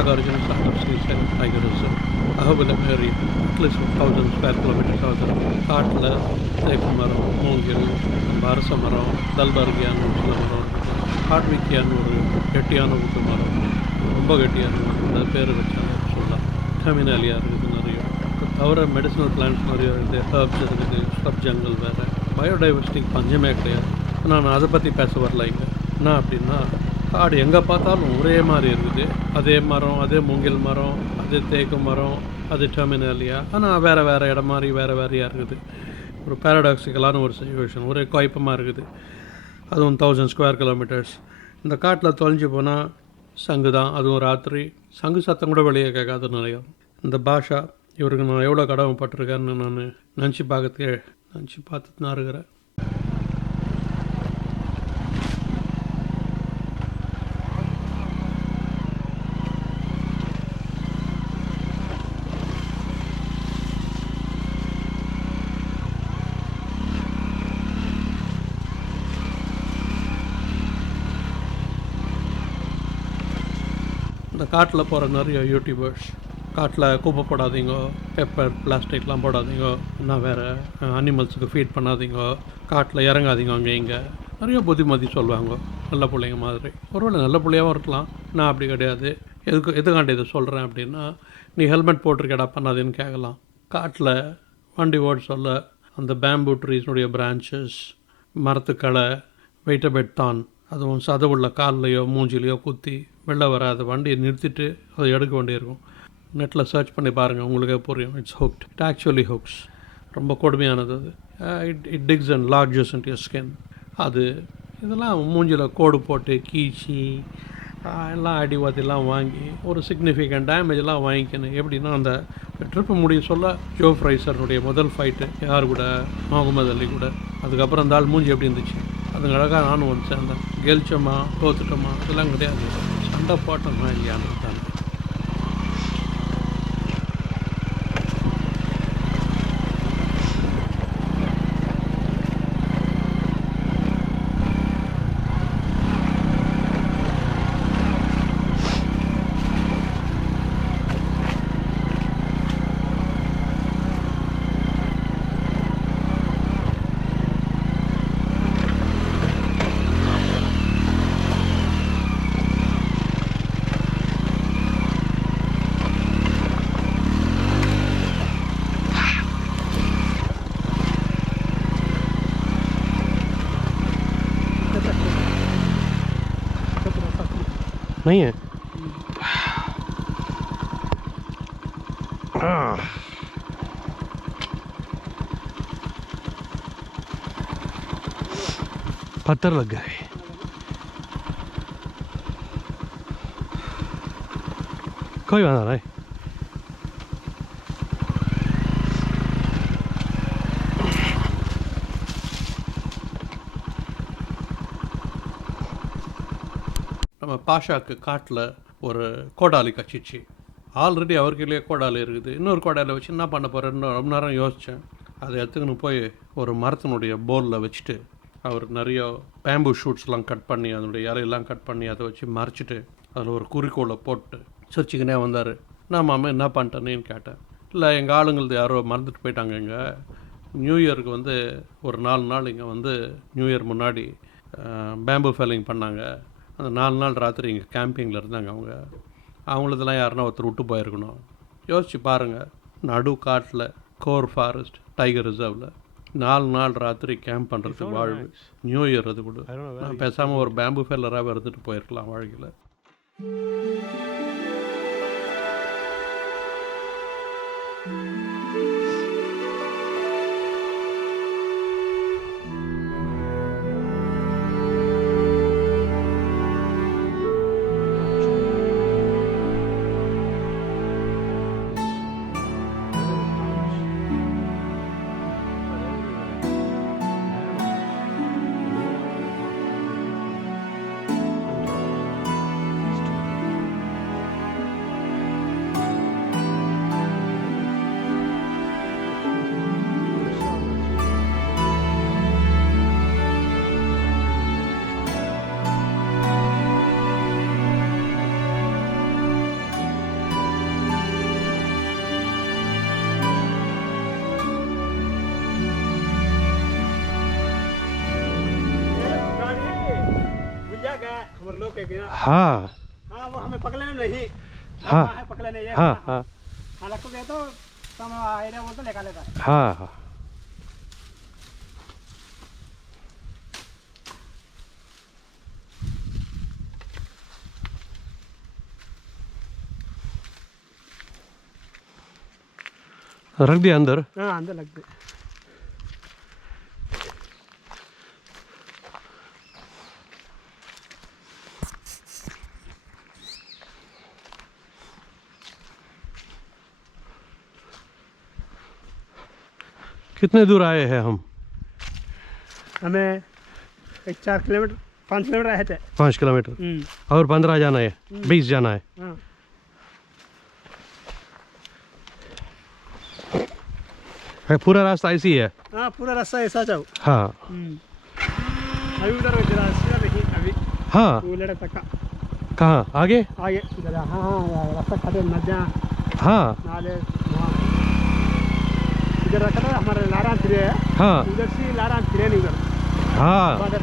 Nagarjuna Sahib of Seychelles Tiger Reserve. அகபலம் area at least ஒரு thousand square kilometres ஆகுது காட்டில் தேக்கு மரம் மூங்கில் அரச மரம் தல்பர்கியான்னு ஒரு சில மரம் இருக்குது ஒரு கெட்டியான ஊட்டு மரம் ரொம்ப கெட்டியான மரம் அந்த பேர் வச்சாலும் சொல்லலாம் டெமினாலியாக இருக்குது நிறைய தவிர மெடிசினல் பிளான்ஸ் நிறைய இருக்குது ஹர்ப்ஸ் இருக்குது ஸ்டப் ஜங்கல் வேறு பயோடைவர்சிட்டி பஞ்சமே கிடையாது நான் அதை பற்றி பேச வரல இங்கே என்ன அப்படின்னா காடு எங்கே பார்த்தாலும் ஒரே மாதிரி இருக்குது. அதே மரம் அதே மூங்கில் மரம் அதே தேக்கு மரம் அது டெர்மினலியா ஆனால் வேறு வேறு இடம் மாதிரி வேறு வேறையாக இருக்குது. ஒரு பேரடாக்சிக்கலான ஒரு சுச்சுவேஷன் ஒரே குழப்பமாக இருக்குது. அதுவும் தௌசண்ட் ஸ்கொயர் கிலோமீட்டர்ஸ் இந்த காட்டில் தொலைஞ்சு போனால் சங்கு தான். அதுவும் ராத்திரி. சங்கு சத்தம் கூட வெளியே கேட்காத நிலையம். இந்த பாஷா இவருக்கு நான் எவ்வளோ கடமைப்பட்டிருக்கேன்னு நான் நினச்சி பார்க்கறதுக்கு நினச்சி பார்த்துட்டு நான் இருக்கிறேன். காட்டில் போகிற நிறைய யூடியூபர்ஸ் காட்டில் குப்பை போடாதீங்க பேப்பர் பிளாஸ்டிக்லாம் போடாதீங்க இன்னும் வேறு அனிமல்ஸுக்கு ஃபீட் பண்ணாதீங்க காட்டில் இறங்காதீங்க அங்கே இங்கே. நிறைய புத்திமதி சொல்லுவாங்க நல்ல பிள்ளைங்க மாதிரி. ஒருவேளை நல்ல பிள்ளையாகவும் இருக்கலாம் நான் அப்படி கிடையாது. எதுக்கு எதுக்காண்டி இதை சொல்கிறேன் அப்படின்னா நீ ஹெல்மெட் போட்டிருக்கடா பண்ணாதேன்னு கேட்கலாம். காட்டில் வண்டி ஓட சொல்ல அந்த பேம்பு ட்ரீஸ்னுடைய பிரான்ச்சஸ் மரத்துக்களை வெயிட்டபெட் தான். அதுவும் சதவுள்ள கால்லையோ மூஞ்சிலையோ குத்தி வெளில வராத வண்டியை நிறுத்திட்டு அதை எடுக்க வேண்டியிருக்கும். நெட்டில் சர்ச் பண்ணி பாருங்கள் உங்களுக்கே புரியும். It's hooked it actually hooks ரொம்ப கொடுமையானது அது. It it ticks and larges and your skin அது இதெல்லாம் மூஞ்சில் கோடு போட்டு கீச்சி எல்லாம் அடிவாத்திலாம் வாங்கி ஒரு சிக்னிஃபிகண்ட் டேமேஜ்லாம் வாங்கிக்கணும். எப்படின்னா அந்த ட்ரிப்பு முடிய சொல்ல ஜோ ஃப்ரைசருடைய முதல் ஃபைட்டு யார் கூட? முகமது அலி கூட. அதுக்கப்புறம் அந்த ஆள் மூஞ்சி எப்படி இருந்துச்சு? அதுங்க அழகாக நானும் வந்து சேர்ந்தேன் கெலிச்சோமா தோத்துட்டோமா அதெல்லாம் கிடையாது. சண்டை போட்டோமா இல்லையான்னு தான். नहीं है पत्थर लग गए कोई बात नहीं பாஷாக்கு காட்டில் ஒரு கோடாலி கச்சிச்சு. ஆல்ரெடி அவர்கிட்டயே கோடாலி இருக்குது. இன்னொரு கோடாலி வச்சு என்ன பண்ண போகிறேன்னு ரொம்ப நேரம் யோசித்தேன் அதை எடுத்துக்கின்னு போய் ஒரு மரத்தினுடைய போலில் வச்சுட்டு அவர் நிறைய பேம்பு ஷூட்ஸ்லாம் கட் பண்ணி அதனுடைய இலையெல்லாம் கட் பண்ணி அதை வச்சு மறைச்சிட்டு அதில் ஒரு குறிக்கோளை போட்டு சிரிச்சுக்கினே வந்தார். நான் மாமா என்ன பண்ணிட்டேன்னு கேட்டேன். இல்லை எங்கள் ஆளுங்களது யாரோ மறந்துட்டு போயிட்டாங்க இங்கே. நியூ இயருக்கு வந்து ஒரு நாலு நாள் இங்கே வந்து நியூ இயர் முன்னாடி பேம்பு ஃபெல்லிங் பண்ணாங்க. அந்த நாலு நாள் ராத்திரி இங்கே கேம்பிங்கில் இருந்தாங்க அவங்க. அவங்களதெல்லாம் யாருன்னா ஒருத்தர் விட்டு போயிருக்கணும். யோசிச்சு பாருங்கள் நடு காட்டில் கோர் ஃபாரஸ்ட் டைகர் ரிசர்வில் நாலு நாள் ராத்திரி கேம்ப் பண்ணுறதுக்கு வாழ்வு. நியூ இயர் அது கூட நான் பேசாமல் ஒரு பேம்பு ஃபெல்லராக இருந்துட்டு போயிருக்கலாம் வாழ்க்கையில். हाँ। हाँ वो हमें पकड़ने नहीं हाँ। है पकड़ने हाँ हाँ। हाँ। तो तम बोलते लेकर लेता। हाँ हाँ। रख दिया अंदर। हाँ अंदर लगते कितने दूर आए हैं हम? हमें एक चार किलोमीटर पाँच किलोमीटर आए थे। पाँच किलोमीटर? हम्म, और पंद्रह जाना है बीस जाना है। हाँ। पूरा रास्ता ऐसी है हाँ? पूरा रास्ता ऐसा जाओ हाँ। हम्म। अभी उधर अभी। हाँ। वो लड़क तक कहाँ? आगे? आगे इधर हाँ हाँ रास्ता हाँ। नाले वहाँ। इधर रखा था हमारे लारा फिरे है हाँ. उधर से लारा फिरे नहीं उधर हाँ बादर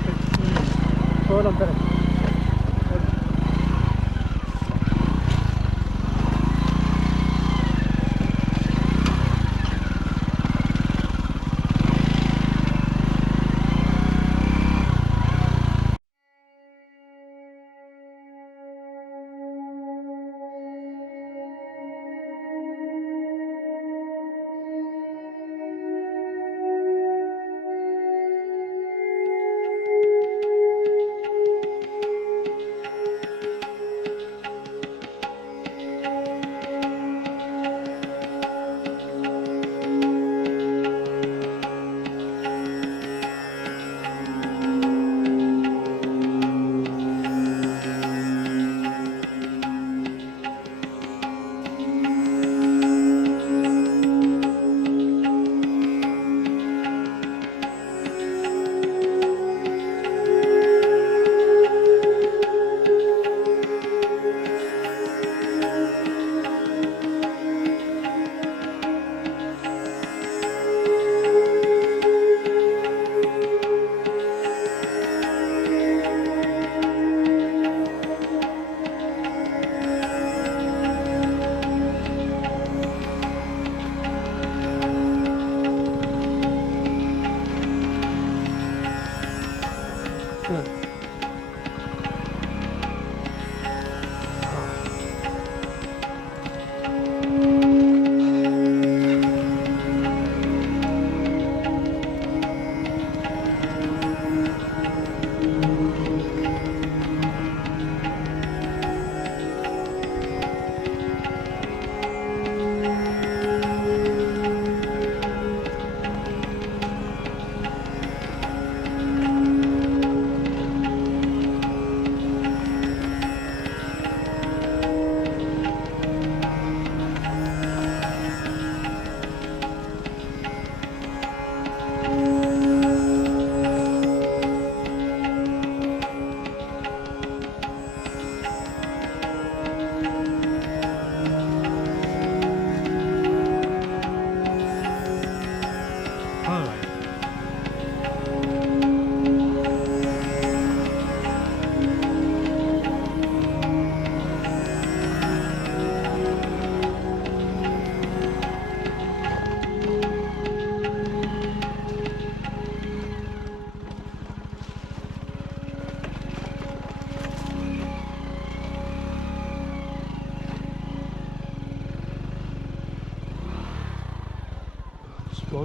I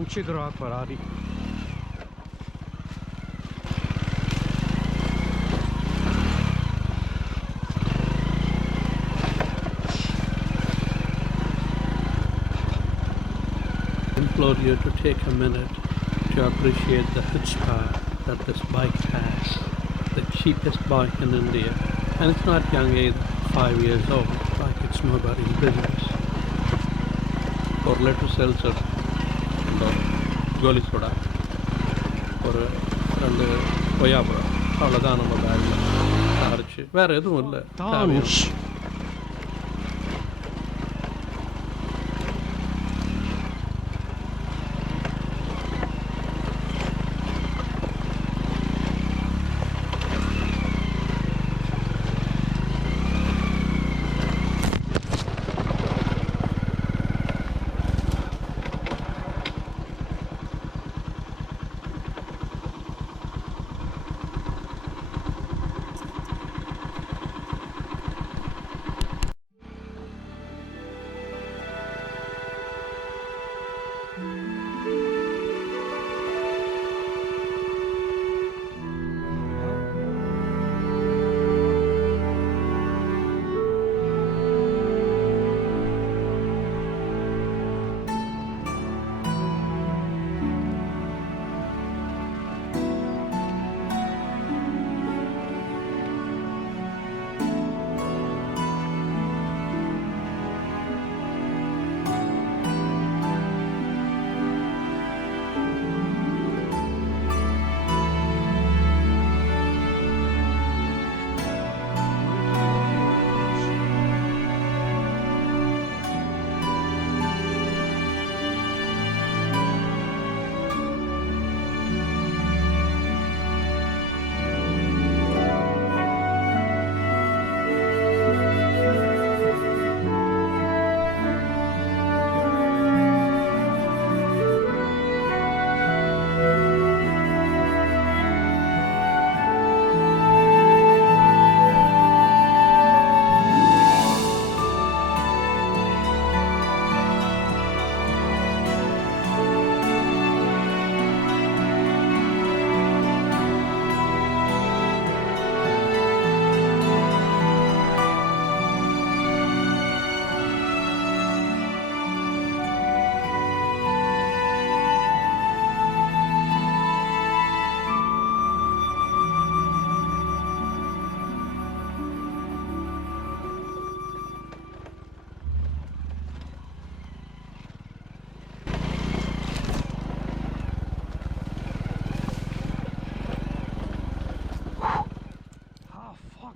implore you to take a minute to appreciate the chutzpah that this bike has. The cheapest bike in India. And it's not young either, five years old, like it's nobody in business. Or let us sell goli soda ஒரு ரெண்டு கொய்யாப்பழம் அவ்வளோதான் நம்ம பேக்கில் அரைச்சி வேறு எதுவும் இல்லை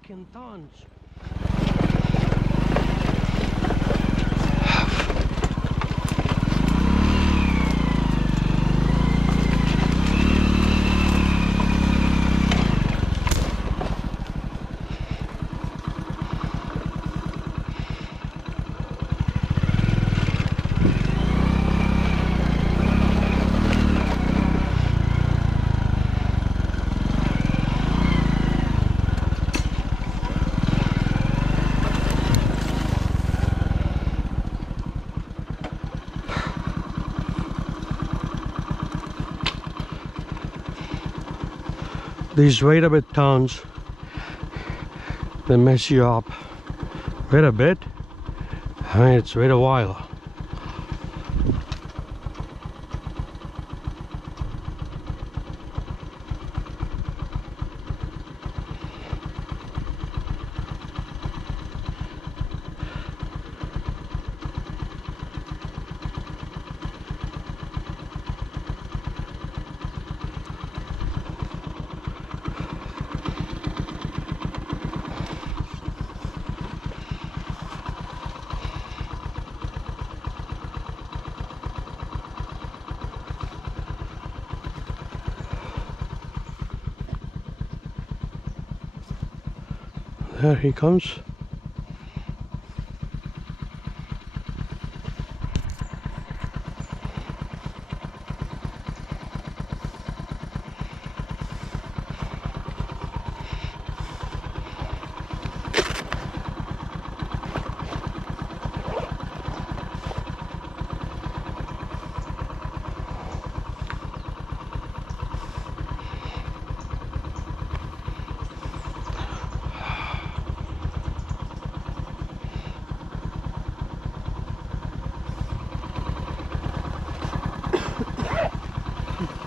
fucking tons. These wait a bit towns, they mess you up. Wait a bit? I mean, it's wait a while. There he comes.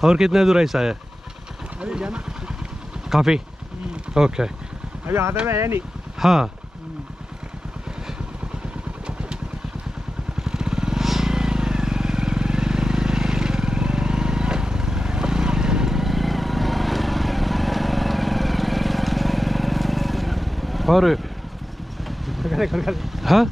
और कितने दूर ऐसा है अभी जाना। काफ़ी? ओके अभी आते में है नहीं। हाँ। और? खोल हाँ?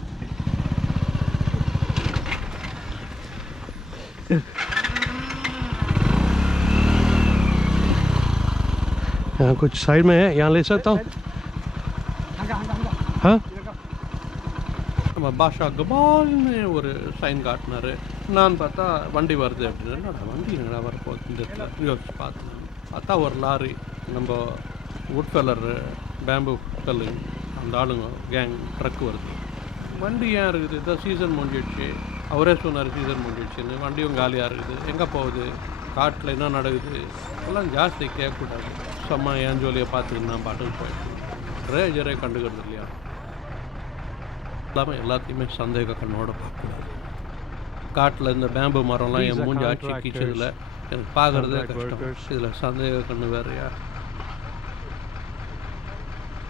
यहाँ कुछ साइड में है यहाँ ले सकता हूँ हंगा हंगा हंगा हाँ நம்ம பாஷா கபால்னு ஒரு சைன் காட்டினாரு நான் பார்த்தா வண்டி வருது அப்படின்னு என்னடா வண்டி என்னடா வரப்போகுது இந்த இடத்துல யோசிச்சு பார்த்தேன் பார்த்தா ஒரு லாரி நம்ம வுட் கலர் பேம்பு கல் அந்த ஆளுங்க கேங் ட்ரக் வருது வண்டி ஏன் இருக்குது இதான் சீசன் முடிஞ்சிடுச்சு அவரே சொன்னார் சீசன் முடிஞ்சிடுச்சுன்னு வண்டியும் காலியாக இருக்குது எங்கே போகுது காட்டில் என்ன நடக்குது எல்லாம் ஜாஸ்தி கேட்கக்கூடாது சும்மா என் ஜோலியை பார்த்துக்கிட்டு நான் பாட்டுக்கு போயிட்டு ரேஜரே கண்டுக்கிறது இல்லையா? எல்லாமே எல்லாத்தையுமே சந்தேக கண்ணோட பார்க்கக்கூடாது காட்டில் இந்த பேம்பு மரம்லாம் என் மூஞ்சி ஆட்சி கீச்சதில் எனக்கு பார்க்குறதே கஷ்டம். இதில் சந்தேக கண்ணு வேறையா?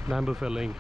Bamboo felling.